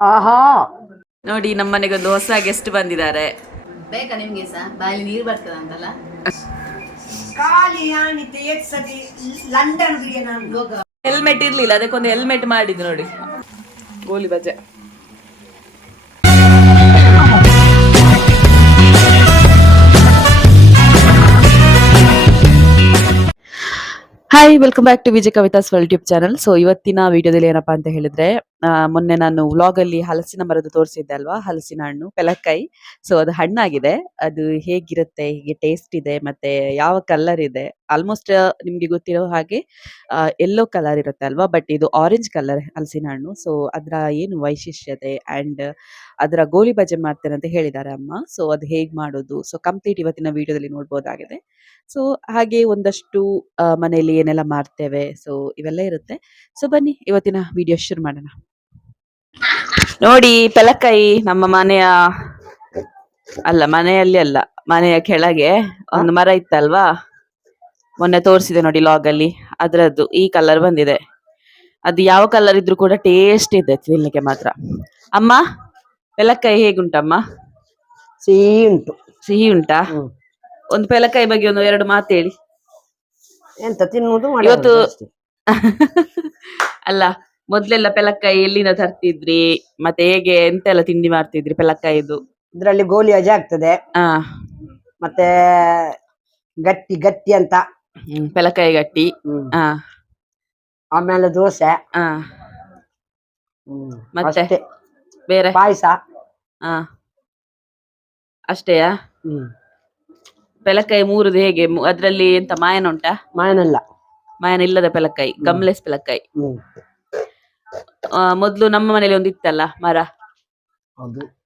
ಆಹಾ. ನೋಡಿ ನಮ್ಮನೆಗೆ ಒಂದು ಹೊಸ ಗೆಸ್ಟ್ ಬಂದಿದ್ದಾರೆ. ಬೇಕಾ ನಿಮ್ಗೆ ಸಹ ಬಾಯಲ್ಲಿ ನೀರು ಬರ್ತದ ಅಂತಲ್ಲ? ಖಾಲಿ ಲಂಡನ್ಗೆ ನಾನು. ಹೆಲ್ಮೆಟ್ ಇರ್ಲಿಲ್ಲ ಅದಕ್ಕೊಂದು ಹೆಲ್ಮೆಟ್ ಮಾಡಿದ್ದು ನೋಡಿ. ಗೋಲಿ ಬಜೆ. Hi welcome back to Vijay Kavitha's YouTube channel so ಇವತ್ತಿನ ವಿಡಿಯೋದಲ್ಲಿ ಏನಪ್ಪಾ ಅಂತ ಹೇಳಿದ್ರೆ ಮೊನ್ನೆ ನಾನು ವ್ಲಾಗ್ ಅಲ್ಲಿ ಹಲಸಿನ ಮರದ ತೋರಿಸಿದ್ದೆ ಅಲ್ವಾ? ಹಲಸಿನ ಹಣ್ಣು ಪೆಲಕಾಯಿ ಸೊ ಅದು ಹಣ್ಣಾಗಿದೆ. ಅದು ಹೇಗಿರುತ್ತೆ, ಹೇಗೆ ಟೇಸ್ಟ್ ಇದೆ, ಮತ್ತೆ ಯಾವ ಕಲರ್ ಇದೆ? ಆಲ್ಮೋಸ್ಟ್ ನಿಮ್ಗೆ ಗೊತ್ತಿರೋ ಹಾಗೆ ಎಲ್ಲೋ ಕಲರ್ ಇರುತ್ತೆ ಅಲ್ವಾ? ಬಟ್ ಇದು ಆರೆಂಜ್ ಕಲರ್ ಹಲಸಿನ ಹಣ್ಣು. ಸೊ ಅದರ ಏನು ವೈಶಿಷ್ಟ್ಯತೆ ಅಂಡ್ ಅದರ ಗೋಲಿ ಬಜೆ ಮಾಡ್ತೇನೆ ಅಂತ ಹೇಳಿದ್ದಾರೆ ಅಮ್ಮ. ಸೊ ಅದು ಹೇಗ್ ಮಾಡೋದು? ಸೊ ಕಂಪ್ಲೀಟ್ ಇವತ್ತಿನ ವಿಡಿಯೋದಲ್ಲಿ ನೋಡ್ಬೋದಾಗಿದೆ. ಸೊ ಹಾಗೆ ಒಂದಷ್ಟು ಮನೆಯಲ್ಲಿ ಏನೆಲ್ಲ ಮಾಡ್ತೇವೆ? ಸೊ ಇವೆಲ್ಲ ಇರುತ್ತೆ. ಸೊ ಬನ್ನಿ, ಇವತ್ತಿನ ವಿಡಿಯೋ ಶುರು ಮಾಡೋಣ. ನೋಡಿ ಪೆಲಕಾಯಿ ನಮ್ಮ ಮನೆಯ ಅಲ್ಲ ಮನೆಯಲ್ಲಿ ಅಲ್ಲ ಮನೆಯ ಕೆಳಗೆ ಒಂದು ಮರ ಇತ್ತಲ್ವಾ? ಮೊನ್ನೆ ತೋರಿಸಿದೆ ನೋಡಿ ಲಾಗ್ ಅಲ್ಲಿ. ಅದ್ರದ್ದು ಈ ಕಲರ್ ಬಂದಿದೆ. ಅದು ಯಾವ ಕಲರ್ ಇದ್ರೂ ಕೂಡ ಟೇಸ್ಟ್ ಇದೆ ತಿನ್ಲಿಕ್ಕೆ ಮಾತ್ರ. ಅಮ್ಮ ಪೆಲಕಾಯಿ ಹೇಗುಂಟಮ್ಮ ಸಿಹಿ ಉಂಟು. ಸಿಹಿ ಉಂಟಾ? ಒಂದು ಪೆಲಕಾಯಿ ಬಗ್ಗೆ ಒಂದು ಎರಡು ಮಾತು ಹೇಳಿ. ಎಂತ ತಿನ್ನುವುದು ಇವತ್ತು ಅಲ್ಲ ಮೊದ್ಲೆಲ್ಲ ಪೆಲಕಾಯಿ ಎಲ್ಲಿಂದ ತರ್ತಿದ್ರಿ? ಮತ್ತೆ ಹೇಗೆ ಎಂತೆಲ್ಲ ತಿಂಡಿ ಮಾಡ್ತಿದ್ರಿ ಪೆಲಕ್ಕಾಯಿದು ಇದ್ರಲ್ಲಿ ಗೋಲಿ ಅಜ ಆಗ್ತದೆ. ಆ ಮತ್ತೆ ಗಟ್ಟಿ ಗಟ್ಟಿ ಅಂತ. ಹ್ಮ್, ಪೆಲಕಾಯಿ ಗಟ್ಟಿ. ಹ್ಮ್. ಆಮೇಲೆ ದೋಸೆ. ಹ್ಮ್. ಮತ್ತೆ? ಅಷ್ಟೇ. ಬೇರೆ? ಪಾಯಸ. ಆ ಅಷ್ಟೇಯಾ? ಹ್ಮ್. ಪೆಲಕಾಯಿ ಮೂರುದು ಹೇಗೆ? ಮು- ಅದ್ರಲ್ಲಿ ಎಂತ ಮಾಯನ ಉಂಟಾ? ಮಾಯನಲ್ಲ. ಮಾಯನ ಇಲ್ಲದ ಪೆಲಕಾಯಿ ಗಮ್ಲೆಸ್ ಪೆಲಕಾಯಿ ಹ್ಮ್. ಆ, ಮೊದ್ಲು ನಮ್ಮ ಮನೇಲಿ ಒಂದು ಇತ್ತಲ್ಲ ಮರ?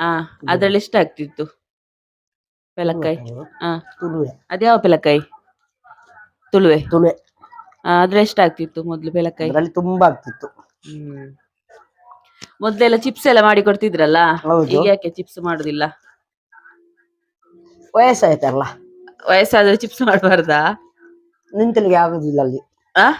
ಆ ಅದ್ರಲ್ಲಿ ಎಷ್ಟು ಆಗ್ತಿತ್ತು? ಪೆಲಕಾಯಿ ಆ. ತುಳುವೆ. ಅದ್ಯಾವ ಪೆಲಕಾಯಿ ತುಳುವೆ? ತುಳುವೆ. ಆ, ಅದ್ರಲ್ಲಿ ಎಷ್ಟು ಆಗ್ತಿತ್ತು ಮೊದ್ಲು ಪೆಲಕಾಯಿ ಅದರಲ್ಲಿ ತುಂಬಾ ಆಗ್ತಿತ್ತು. ಹ್ಮ್. ಮೊದ್ಲೆಲ್ಲ ಚಿಪ್ಸ್ ಎಲ್ಲ ಮಾಡಿ ಕೊಡ್ತಿದ್ರಲ್ಲ? ಹೌದು. ಈಗ ಯಾಕೆ ಚಿಪ್ಸ್ ಮಾಡುದಿಲ್ಲ? ವಯಸ್ಸಾಯ್ತಲ್ಲ. ವಯಸ್ಸಾದ್ರೆ ಚಿಪ್ಸ್ ಮಾಡಬಾರ್ದಾ? ನಿಂತಲಿಗೆ ಆಗುದಿಲ್ಲ ಅಲ್ಲಿ. ಆ?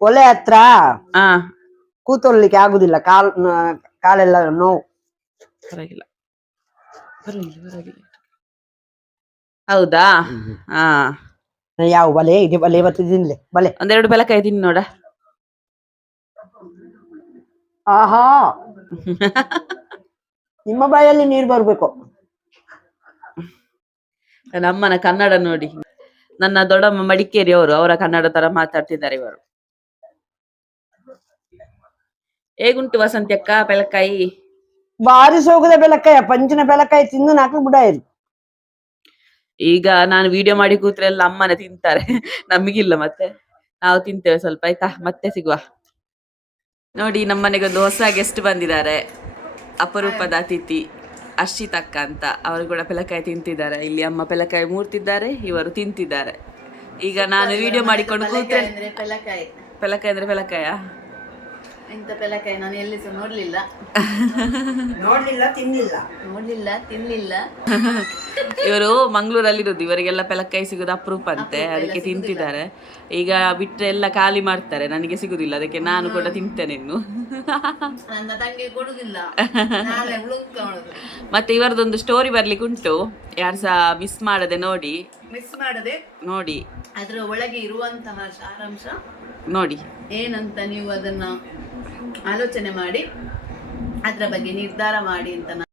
ಒಲೆ ಹತ್ರ ಆ. ಕೂತ್ಕೊಳ್ಳಿಕ್ಕೆ ಆಗುದಿಲ್ಲ. ಕಾಲ್ ಕಾಲೆಲ್ಲ ನೋವು. ಪರವಾಗಿಲ್ಲ. ಪರವಾಗಿಲ್ಲ ಪರವಾಗಿಲ್ಲ. ಹೌದಾ? ಹಾ ಯಾವ ಬಲೆ? ಇದೆ ಬಲೆ ತಿನ್ಲೆ ಬಲೆ. ಒಂದೆರಡು ಬೆಲಕಾಯಿ ತಿನ್ನಿ ನೋಡ. ಆಹಾ! ನಿಮ್ಮ ಬಾಯಲ್ಲಿ ನೀರು ಬರ್ಬೇಕು. ನಮ್ಮನ ಕನ್ನಡ ನೋಡಿ. ನನ್ನ ದೊಡ್ಡಮ್ಮ ಮಡಿಕೇರಿ ಅವರು ಅವರ ಕನ್ನಡ ತರ ಮಾತಾಡ್ತಿದ್ದಾರೆ ಇವರು. ಹೇಗುಂಟು ವಸಂತಿ ಅಕ್ಕ ಬೆಲಕಾಯಿ ಬಾರಿ ಸೋಗದ ಬೆಲಕಾಯ ಪಂಚಿನ ಬೆಲಕಾಯಿ ತಿಂದು ನಾಲ್ಕು ಬುಡ ಇದು ಈಗ ನಾನು ವಿಡಿಯೋ ಮಾಡಿ ಕೂತ್ರೆ ಎಲ್ಲ ಅಮ್ಮನೆ ತಿಂತಾರೆ. ನಮಗಿಲ್ಲ ಮತ್ತೆ. ನಾವು ತಿಂತೇವೆ ಸ್ವಲ್ಪ ಆಯ್ತಾ? ಮತ್ತೆ ಸಿಗುವ. ನೋಡಿ ನಮ್ಮನೆಗೆ ಒಂದು ಹೊಸ ಗೆಸ್ಟ್ ಬಂದಿದ್ದಾರೆ. ಅಪರೂಪದ ಅತಿಥಿ ಅರ್ಷಿತ್ ಅಕ್ಕ ಅಂತ. ಅವರು ಕೂಡ ಪೆಲಕಾಯಿ ತಿಂತಿದ್ದಾರೆ. ಇಲ್ಲಿ ಅಮ್ಮ ಪೆಲಕಾಯಿ ಮೂರ್ತಿದ್ದಾರೆ ಇವರು ತಿಂತಿದ್ದಾರೆ. ಈಗ ನಾನು ವಿಡಿಯೋ ಮಾಡಿಕೊಂಡು ಕೂತ್ರೆ ಪೆಲಕಾಯಿ ಅಂದ್ರೆ ಪೆಲಕಾಯ ಇಂಥ ಪೆಲಕಾಯಿ ನಾನು ಎಲ್ಲಿ ಸಹ ನೋಡ್ಲಿಲ್ಲ. ನೋಡ್ಲಿಲ್ಲ ತಿನ್ನಲಿಲ್ಲ ನೋಡ್ಲಿಲ್ಲ ತಿನ್ಲಿಲ್ಲ. ಇವರು ಮಂಗಳೂರಲ್ಲಿರೋದು ಇವರಿಗೆಲ್ಲ ಪೆಲಕಾಯಿ ಸಿಗೋದು ಅಪರೂಪ ಅಂತೆ ಅದಕ್ಕೆ ತಿಂತಿದ್ದಾರೆ. ಈಗ ಬಿಟ್ಟರೆ ಎಲ್ಲ ಖಾಲಿ ಮಾಡ್ತಾರೆ ನನಗೆ ಸಿಗುದಿಲ್ಲ ಅದಕ್ಕೆ ನಾನು ಕೂಡ ತಿಂತೇನೆ ಇನ್ನು. ನನ್ನ ತಂಗಿ ಕೊಡುದಿಲ್ಲ. ನಾಳೆ ಮತ್ತೆ ಇವರದೊಂದು ಸ್ಟೋರಿ ಬರ್ಲಿಕ್ಕೆ ಉಂಟು ಯಾರು ಸಹ ಮಿಸ್ ಮಾಡದೆ ನೋಡಿ. ಮಿಸ್ ಮಾಡದೆ? ನೋಡಿ. ಅದರ ಒಳಗೆ ಇರುವಂತಹ ಸಾರಾಂಶ? ನೋಡಿ. ಏನಂತ ನೀವು ಅದನ್ನ ಆಲೋಚನೆ ಮಾಡಿ ಅದರ ಬಗ್ಗೆ ನಿರ್ಧಾರ ಮಾಡಿ ಅಂತ ನಾನು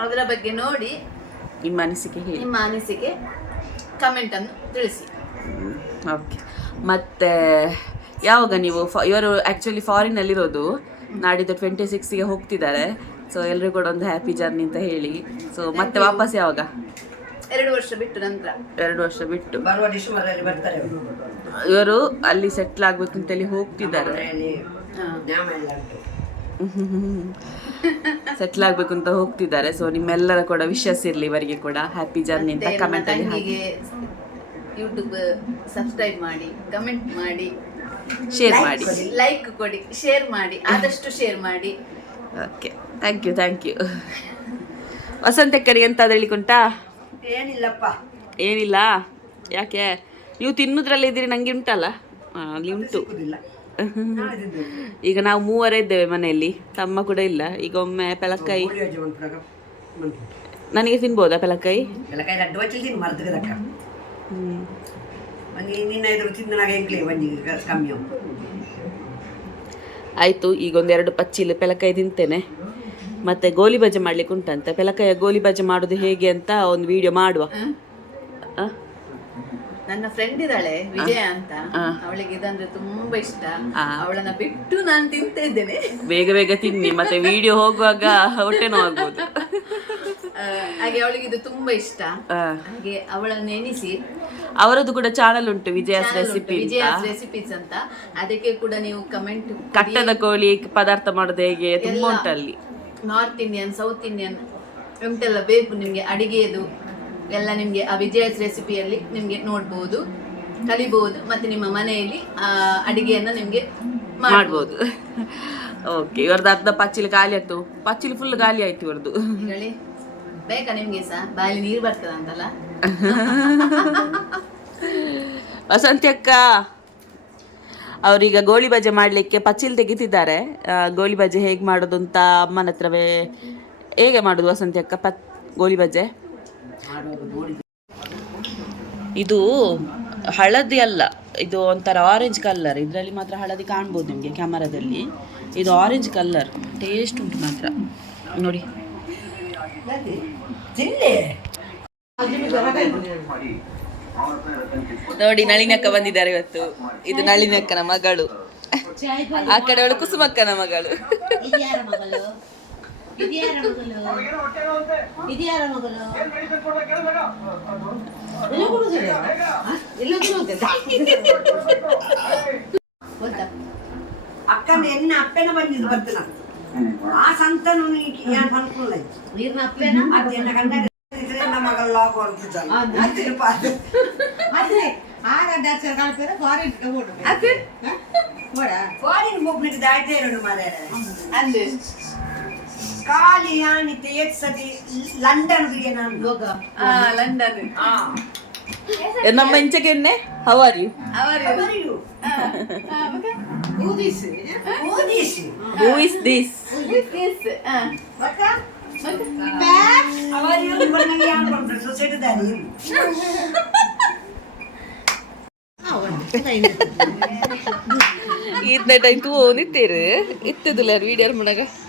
ಅದರ ಬಗ್ಗೆ ನೋಡಿ ನಿಮ್ಮ ಅನಿಸಿಕೆ ಹೇಳಿ. ನಿಮ್ಮ ಅನಿಸಿಕೆ ಕಮೆಂಟ್ ಅನ್ನು ತಿಳಿಸಿ. ಓಕೆ ಮತ್ತೆ ಯಾವಾಗ ನೀವು ಫ- ಇವರು ಆ್ಯಕ್ಚುಲಿ ಫಾರಿನಲ್ಲಿರೋದು ನಾಡಿದ್ದು ಟ್ವೆಂಟಿ ಸಿಕ್ಸ್ಗೆ ಹೋಗ್ತಿದ್ದಾರೆ. ಸೊ ಎಲ್ಲರೂ ಕೂಡ ಒಂದು ಹ್ಯಾಪಿ ಜರ್ನಿ ಅಂತ ಹೇಳಿ. ಸೊ ಮತ್ತೆ ವಾಪಸ್ ಯಾವಾಗ? ಎರಡು ವರ್ಷ ಬಿಟ್ಟು ನಂತರ. ಎರಡು ವರ್ಷ ಬಿಟ್ಟು. ಬರುವ ಡಿಸೆಂಬರ್ ಅಲ್ಲಿ ಬರ್ತಾರೆ ಇವರು. ಅಲ್ಲಿ ಸೆಟ್ಲ್ ಆಗ್ಬೇಕು ಅಂತೇಳಿ ಹೋಗ್ತಿದ್ದಾರೆ. ಸೆಟ್ಲ್ ಆಗ್ಬೇಕು ಅಂತ ಹೋಗ್ತಿದ್ದಾರೆ. ಸೊ ನಿಮ್ಮೆಲ್ಲರ ಕೂಡ ವಿಶಸ್ ಇರ್ಲಿ ಇವರಿಗೆ ಕೂಡ. ಹ್ಯಾಪಿ ಜರ್ನಿ ಅಂತ ಕಮೆಂಟ್ ಅಲ್ಲಿ ಹಾಕಿ. ಯೂಟ್ಯೂಬ್ ಸಬ್ಸ್ಕ್ರೈಬ್ ಮಾಡಿ ಕಮೆಂಟ್ ಮಾಡಿ. ಶೇರ್ ಮಾಡಿ. ಲೈಕ್ ಕೊಡಿ ಶೇರ್ ಮಾಡಿ ಆದಷ್ಟು ಶೇರ್ ಮಾಡಿ. Okay thank you thank you ವಸಂತಕ್ಕರಿಗೆ ಅಂತ ಹೇಳಿಕುಂಟಾ ಏನಿಲ್ಲಪ್ಪ. ಏನಿಲ್ಲ? ಯಾಕೆ? ನೀವು ತಿನ್ನೋದ್ರಲ್ಲಿ ಇದ್ದೀರಿ ನಂಗೆ ಉಂಟಲ್ಲ? ಅಲ್ಲಿ ಉಂಟು. ಈಗ ನಾವು ಮೂವರೇ ಇದ್ದೇವೆ ಮನೆಯಲ್ಲಿ. ತಮ್ಮ ಕೂಡ ಇಲ್ಲ. ಈಗ ಒಮ್ಮೆ ಪೆಲಕ್ಕಾಯಿ. ನನಗೆ ತಿನ್ಬೋದಾ ಪೆಲಕ್ಕಾಯಿ ಆಯಿತು ಈಗ ಒಂದೆರಡು ಪಚ್ಚಿಲು ಪೆಲಕಾಯಿ ತಿಂತೇನೆ. ಮತ್ತೆ ಗೋಲಿ ಬಜೆ ಮಾಡ್ಲಿಕ್ಕೆ ಉಂಟಂತೆ. ಪೆಲಕಾಯ ಗೋಲಿ ಬಜೆ ಮಾಡೋದು ಹೇಗೆ ಅಂತ ಒಂದು ವಿಡಿಯೋ ಮಾಡುವ? ನನ್ನ ಫ್ರೆಂಡ್ ಇದ್ದಾಳೆ ವಿಜಯ ಅಂತ. ಅವಳಿಗೆ ಇದಂದ್ರೆ ತುಂಬಾ ಇಷ್ಟ. ಅವಳನ್ನ ಬಿಟ್ಟು ನಾನು ತಿಂತಾ ಇದ್ದೇನೆ. ಬೇಗ ಬೇಗ ತಿನ್ನಿ ಮತ್ತೆ ವಿಡಿಯೋ ಹೋಗುವಾಗ ಹೊಟ್ಟೆ ನೋವಾಗ್ಬೋದು ಹಾಗೆ ಅವಳಿಗೆ ಇದು ತುಂಬಾ ಇಷ್ಟ. ಹಾಗೆ ಅವಳನ್ನು ಎನಿಸಿ ಅವರದ್ದು ಕೂಡ ಚಾನಲ್ ಉಂಟು ವಿಜಯಸ್ ಉಂಟು, ರೆಸಿಪಿ ವಿಜಯ ರೆಸಿಪೀಸ್ ಅಂತ. ಅದಕ್ಕೆ ಕೂಡ ನೀವು ಕಮೆಂಟ್ ಕಟ್ಟದ ಕೋಳಿ ಪದಾರ್ಥ ಮಾಡೋದು ಹೇಗೆ? ತುಂಬಾ ಉಂಟು ಅಲ್ಲಿ ನಾರ್ತ್ ಇಂಡಿಯನ್ ಸೌತ್ ಇಂಡಿಯನ್ ಎಂತೆಲ್ಲ ಬೇಕು ನಿಮ್ಗೆ ಅಡಿಗೆದು. ಎಲ್ಲ ನಿಮಗೆ ಆ ವಿಜಯಸ್ ರೆಸಿಪಿಯಲ್ಲಿ ನಿಮಗೆ ನೋಡ್ಬೋದು ಕಲಿಬಹುದು ಮತ್ತೆ ನಿಮ್ಮ ಮನೆಯಲ್ಲಿ ಅಡಿಗೆಯನ್ನ ನಿಮ್ಗೆ ಮಾಡ್ಬೋದು. ಓಕೆ ಇವ್ರದ್ದು ಅರ್ಧ ಪಚ್ಚಿಲು ಖಾಲಿ ಆಯ್ತು. ಪಚ್ಚಿಲಿ ಫುಲ್ ಖಾಲಿ ಆಯ್ತು ಇವ್ರದ್ದು. ಹೇಳಿ ಬೇಕಾ ನಿಮ್ಗೆ ಸಹ? ಬಾಯಲ್ಲಿ ನೀರು ಬರ್ತದ ಅಂತಲ್ಲ? ವಸಂತಿ ಅಕ್ಕ ಅವರೀಗ ಗೋಳಿ ಬಜೆ ಮಾಡಲಿಕ್ಕೆ ಪಚ್ಚಿಲ್ ತೆಗಿತಿದ್ದಾರೆ. ಗೋಳಿ ಬಜೆ ಹೇಗೆ ಮಾಡೋದು ಅಂತ ಅಮ್ಮನ ಹತ್ರವೇ ಹೇಗೆ ಮಾಡೋದು ವಸಂತಿ ಅಕ್ಕ ಪತ್ ಗೋಳಿ ಬಜೆ. ಇದು ಹಳದಿ ಅಲ್ಲ ಇದು ಒಂಥರ ಆರೆಂಜ್ ಕಲರ್ ಇದರಲ್ಲಿ ಮಾತ್ರ ಹಳದಿ ಕಾಣ್ಬೋದು ನಿಮಗೆ ಕ್ಯಾಮರಾದಲ್ಲಿ. ಇದು ಆರೆಂಜ್ ಕಲರ್ ಟೇಸ್ಟ್ ಉಂಟು ಮಾತ್ರ. ನೋಡಿ. ನೋಡಿ ನಳಿನಕ್ಕ ಬಂದಿದ್ದಾರೆ ಇವತ್ತು. ಇದು ನಳಿನಕ್ಕನ ಮಗಳು. ಆ ಕಡೆ ಅವಳು ಕುಸುಮಕ್ಕನ ಮಗಳು? ಇದ್ಯಾರ ಮಗಳು ಇದ್ಯಾರ ಮಗಳು ಇದ್ಯಾರ ಮಗಳು ಎಲ್ಲ ಕೊಡುದಿಲ್ಲ ಎಲ್ಲ ಗೊತ್ತಾ ಅಕ್ಕನ ಎನ್ನ ಅಪ್ಪನ ಬಂದಿದ್ದು ಬರ್ತಾನ ಆ ಸಂತನು ಯಾನ್ ಪನ್ಕುಲ್ಲ ನೀರ್ನ ಅಪ್ಪೇನ ಅದು ಎನ್ನ ಕಂಡಾಗ ನಮ್ಮ ಮಗಳ ಲಾಕ್ ಹೊರತಿದ್ದಾನೆ ಅತ್ತಿನ ಪಾದ ಅದೇ ಆಗ ಡಾಕ್ಟರ್ ಕಲ್ಪೇರ ಫಾರಿನ್ ತಗೊಂಡು ಅದು ನೋಡ ಫಾರಿನ್ ಹೋಗ್ಲಿಕ್ಕೆ ದಾಯ್ತಾ ಇರೋದು ಮಾರೇ ಅಲ್ಲಿ ಖಾಲಿ ಯಾನಿತ್ತೆ ಏಟ್ ಸತಿ ಲಂಡನ್ ನಾನು ಹೋಗ ಆ ಲಂಡನ್ ಆ ನಮ್ಮ ಇಂಚೆಗೆನ್ನೆ ಹವಾರಿ ಅವರು ಅವರಿಯು ಊದಿಸಿ ಓದಿಸಿ ಹೂ ಇಸ್ ದಿಸ್ ಬಕ್ಕ ಅವರಿಯು ನಿಮ್ಮನ್ನ ಯಾನ್ ಬಂದ್ರು ಸೊಸೈಟಿ ದಾರಿ ಈತ್ನ ಟೈಮ್ ತೂ ನಿತ್ತೇರು ಇತ್ತದಿಲ್ಲ ವಿಡಿಯೋ ಮುಣಗ ಓ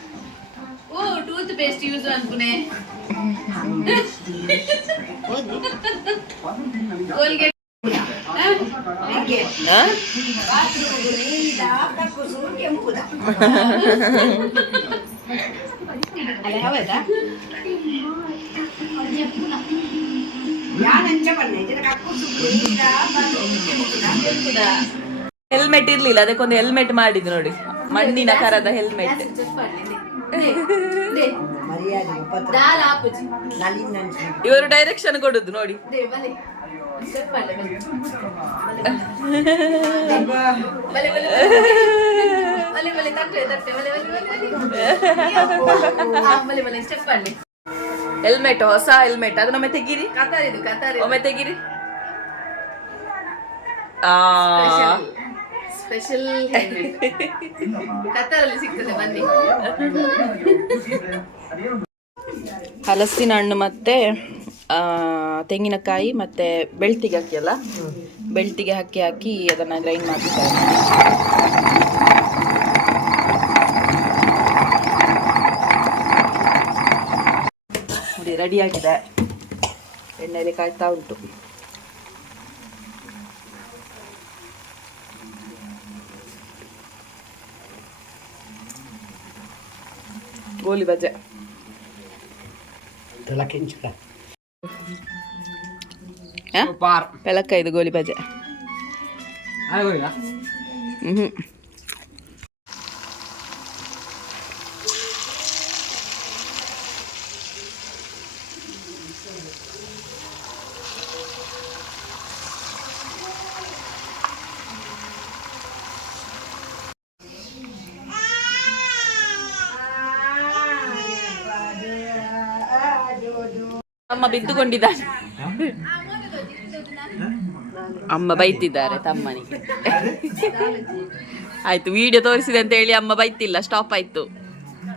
ಅಲ್ಲ ಹೌದಾ? ಹೆಲ್ಮೆಟ್ ಇರ್ಲಿಲ್ಲ ಅದಕ್ಕೊಂದು ಹೆಲ್ಮೆಟ್ ಮಾಡಿದ್ದು ನೋಡಿ. ಮಣ್ಣಿನ ಕರದ ಹೆಲ್ಮೆಟ್ ಇವರು ಡೈರೆಕ್ಷನ್ ಕೊಡುದು ನೋಡಿ. ಹೆಲ್ಮೆಟ್ ಹೊಸ ಹೆಲ್ಮೆಟ್ ಅದನ್ನೊಮ್ಮೆ ತೆಗೀರಿ? ಒಮ್ಮೆ ತೆಗಿರಿ. ಆ. ಸ್ಪೆಷಲ್ ಕತ್ತರಲ್ಲಿ ಸಿಗ್ತದೆ, ಬನ್ನಿ. ಹಲಸಿನ ಹಣ್ಣು ಮತ್ತೆ ತೆಂಗಿನಕಾಯಿ ಮತ್ತೆ ಬೆಳ್ತಿಗೆ ಹಾಕಿ ಅಲ್ಲ ಬೆಳ್ತಿಗೆ ಹಾಕಿ ಹಾಕಿ ಅದನ್ನ ಗ್ರೈಂಡ್ ಮಾಡ್ತಾರೆ ರೆಡಿ ಆಗಿದೆ. ಎಣ್ಣೆಯಲ್ಲಿ ಕಾಯ್ತಾ ಉಂಟು. ಗೋಲಿ ಬಜೆ ತಲ ಕೆಂಚುಕ ಆ? ಬೆಳಕ ಇದು ಗೋಲಿ ಬಜೆ ಹ್ಮ್ ಅಮ್ಮ ಬಿದ್ದುಕೊಂಡಿದ್ದಾನೆ. ಅಮ್ಮ ಬೈತಿದ್ದಾರೆ ತಮ್ಮನಿಗೆ. ಆಯ್ತು ವಿಡಿಯೋ ತೋರಿಸಿದೆ ಅಂತ ಹೇಳಿ ಅಮ್ಮ ಬೈತಿಲ್ಲ ಸ್ಟಾಪ್ ಆಯ್ತು.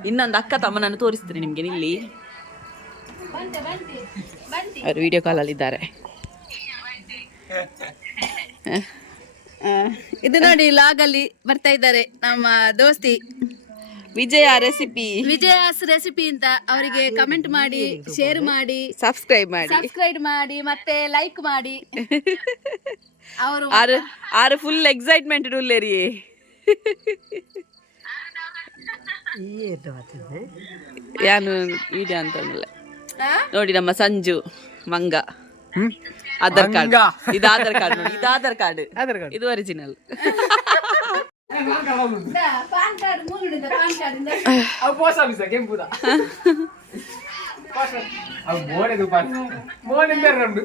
ಇನ್ನೊಂದು ಅಕ್ಕ ತಮ್ಮನನ್ನು ತೋರಿಸ್ತೀನಿ ನಿಮಗೆ ಇಲ್ಲಿ ಅವರು ವಿಡಿಯೋ ಅಲ್ಲಿ ಇದ್ದಾರೆ. ಇದು ನೋಡಿ ಲಾಗಲ್ಲಿ ಬರ್ತಾ ಇದ್ದಾರೆ ನಮ್ಮ ದೋಸ್ತಿ. ವಿಜಯ ರೆಸಿಪಿ ವಿಜಯಾಸ್ ರೆಸಿಪಿ ಅಂತ ಅವರಿಗೆ ಕಮೆಂಟ್ ಮಾಡಿ ಶೇರ್ ಮಾಡಿ ಸಬ್ಸ್ಕ್ರೈಬ್ ಮಾಡಿ. ಸಬ್ಸ್ಕ್ರೈಬ್ ಮಾಡಿ ಮತ್ತೆ ಲೈಕ್ ಮಾಡಿ. ಅವರು ಆರು ಆರು ಫುಲ್ ಎಕ್ಸೈಟ್ಮೆಂಟ್ ಉಳ್ಳೇರಿ ಯಾನು ವಿಡಿಯೋ ಅಂತ. ನೋಡಿ ನಮ್ಮ ಸಂಜು ಮಂಗ. ಆಧಾರ್ ಕಾರ್ಡ್ ಇದು ಆಧಾರ್ ಕಾರ್ಡ್ ನೋಡಿ ಇದು ಆಧಾರ್ ಕಾರ್ಡ್ ಇದು ಒರಿಜಿನಲ್ போஸ்ட் ஆஃபீஸ் கேம் போதா போனது பாரு போன பேர் ரெண்டு